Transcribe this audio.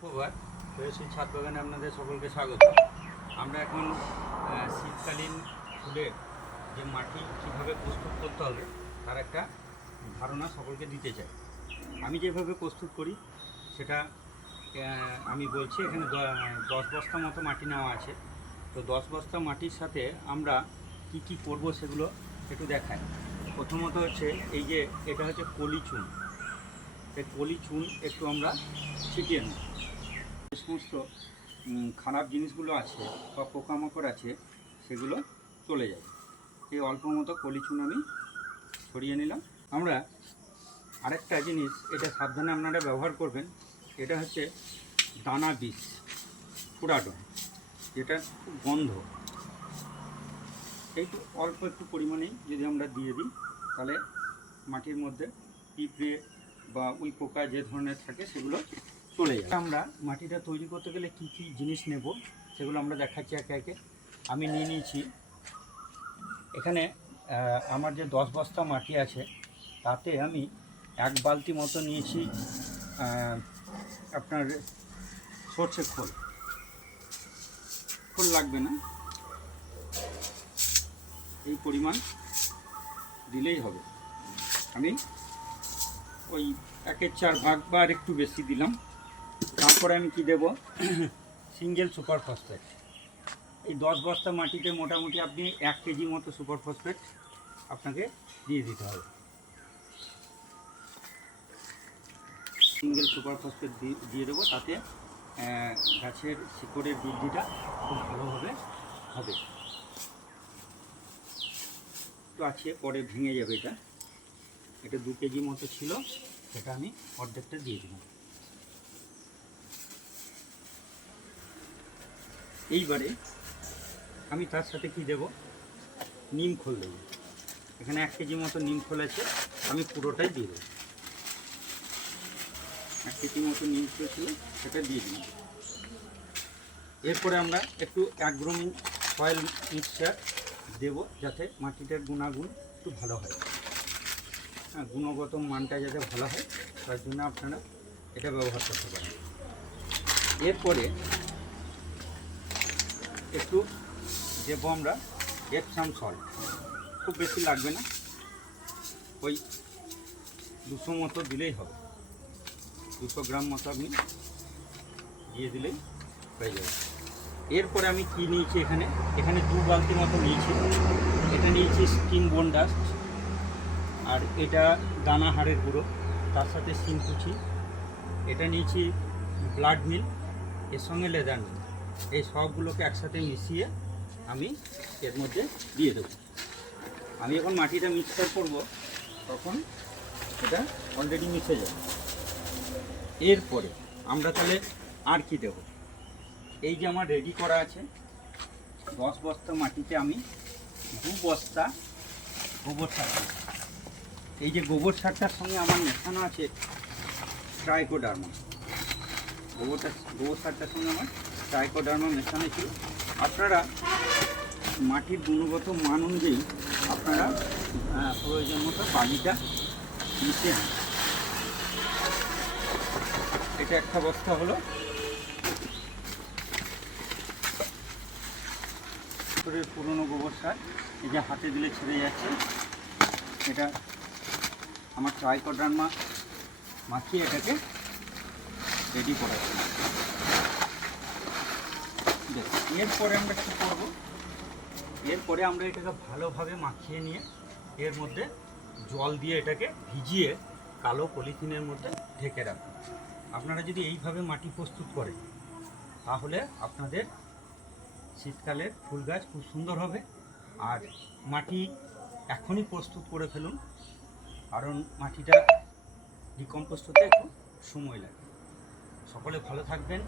সুপ্রভাত, প্রয়াসী ছাদ বাগানে আপনাদের সকলকে স্বাগত। আমরা এখন শীতকালীন ফুলের যে মাটি কীভাবে প্রস্তুত করতে হবে তার একটা ধারণা সকলকে দিতে চাই। আমি যেভাবে প্রস্তুত করি সেটা আমি বলছি। এখানে 10 বস্তা মতো মাটি নেওয়া আছে। তো 10 বস্তা মাটির সাথে আমরা কি করব সেগুলো একটু দেখাই। প্রথমত হচ্ছে এই যে এটা হচ্ছে কলি চুন। এই কলি চুন একটু আমরা ছিটিয়ে নিই। যে সমস্ত খারাপ জিনিসগুলো আছে বা পোকামাকড় আছে সেগুলো চলে যায়। এই অল্প মতো কলি চুন আমি ছড়িয়ে নিলাম। আমরা আরেকটা জিনিস, এটা সাবধানে আপনারা ব্যবহার করবেন। এটা হচ্ছে দানা বিষ পুরাডন, যেটা খুব গন্ধ। একটু অল্প একটু পরিমাণেই যদি আমরা দিয়ে দিই তাহলে মাটির মধ্যে পিঁপড়ে বা উই পোকা যে ধরনের থাকে সেগুলো চলে যায়। আমরা মাটিটা তৈরি করতে গেলে কি কি জিনিস নেব সেগুলো আমরা দেখাচ্ছি একে একে। আমি নিয়ে নিয়েছি এখানে আমার যে 10 বস্তা মাটি আছে তাতে আমি 1 বালতি মতো নিয়েছি আপনার সর্ষে খোল লাগবে না, এই পরিমাণ দিলেই হবে। আমি ওই 1/4 ভাগ বা আর একটু বেশি দিলাম। তারপরে আমি কি দেব, সিঙ্গেল সুপার ফসফেট। এই 10 বস্তা মাটিতে মোটামুটি আপনি 1 কেজি মতো সুপার ফসফেট আপনাকে দিয়ে দিতে হবে। সিঙ্গেল সুপার ফসফেট দিয়ে দেবো, তাতে গাছের শিকড়ের বৃদ্ধিটা খুব ভালোভাবে হবে। তো আছে, পরে ভেঙে যাবে। এটা 2 কেজি মতো ছিল, সেটা আমি অর্ধেকটা দিয়ে দিলাম। এইবারে আমি তার সাথে কি দেব, নিম খোল দেবো। এখানে 1 কেজি মতো নিম খোল আছে, আমি পুরোটাই দিয়ে দেবো। 1 কেজি মতো নিম খোল ছিল, সেটা দিয়ে দিলাম। এরপরে আমরা একটু অ্যাগ্রোমিন সয়েল মিক্সচার দেব, যাতে মাটিটার গুণাগুণ একটু ভালো হয়। হ্যাঁ, গুণগত মানটা যাতে ভালো হয় তার জন্য আপনারা এটা ব্যবহার করতে পারেন। এরপরে একটু দেবো আমরা এপসাম সল্ট। খুব বেশি লাগবে না, ওই 200 মতো দিলেই হবে। 200 গ্রাম মতো আপনি দিয়ে দিলেই হয়ে যাবে। এরপরে আমি কি নিয়েছি, এখানে 2 বালতি মতো নিয়েছি। এটা নিয়েছি স্টিম বোন ডাস্ট, আর এটা দানা হাড়ের গুঁড়ো, তার সাথে শিংকুচি। এটা নিয়েছি ব্লাড মিল, এর সঙ্গে লেদার মিল। এই সবগুলোকে একসাথে মিশিয়ে আমি এর মধ্যে দিয়ে দেবো। আমি যখন মাটিটা মিক্সচার করব তখন এটা অলরেডি মিশে যাবে। এরপরে আমরা তাহলে আর কি দেব, এই যে আমার রেডি করা আছে 10 বস্তা মাটিতে আমি 2 বস্তা গোবর সার। এই যে গোবর সারটার সঙ্গে আমার মেশানো আছে ট্রাইকোডার্মা। গোবর সারটার সঙ্গে আমার ট্রাইকোডার্মা মেশানো ছিল। আপনারা মাটির গুণগত মান অনুযায়ী আপনারা প্রয়োজন মতো বালিটা মিশিয়ে নেন। এটা একটা বস্তা হলো। পুরনো গোবর সার, এই যে হাতে দিলে ছেড়ে যাচ্ছে, এটা আমার ট্রাইকোডার্মা মাখিয়ে এটাকে রেডি করা আছে। এরপরে আমরা কী করবো, এরপরে আমরা এটাকে ভালোভাবে মাখিয়ে নিয়ে এর মধ্যে জল দিয়ে এটাকে ভিজিয়ে কালো পলিথিনের মধ্যে ঢেকে রাখুন। আপনারা যদি এইভাবে মাটি প্রস্তুত করেন তাহলে আপনাদের শীতকালের ফুল গাছ খুব সুন্দর হবে। আর মাটি এখনই প্রস্তুত করে ফেলুন, কারণ মাটিটা ডিকম্পোস্ট হতে একটু সময় লাগে। সকলে ভালো থাকবেন।